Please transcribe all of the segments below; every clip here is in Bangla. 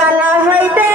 জ্বালা হইতে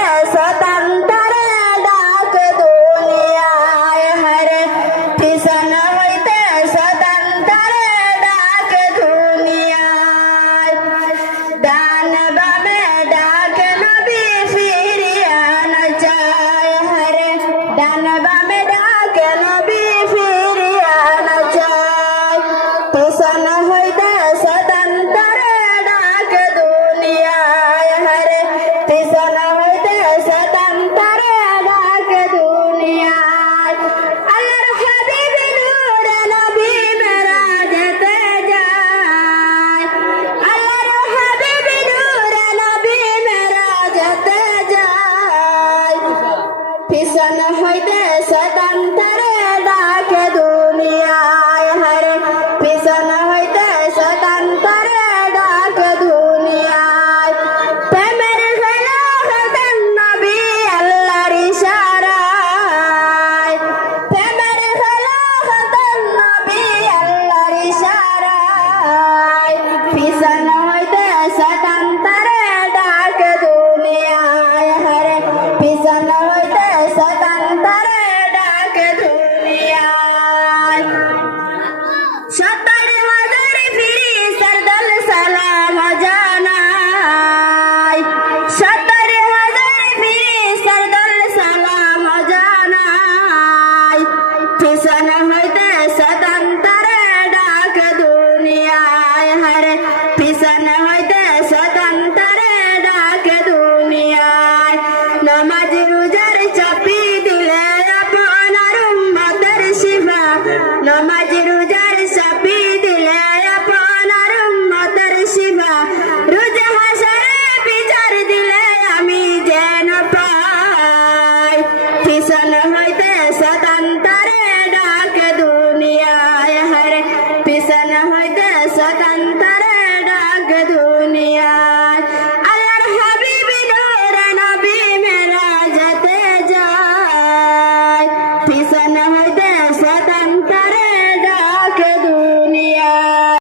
পিছন হইতে স্বতন্ত্রে ডাক দুনিয়ায় হারে পিছন হইতে স্বতন্ত্রে ডাক দুনিয়ায় নমাজ রোজার চাপি দিলে আপনার উম্মতের শিবা নমাজ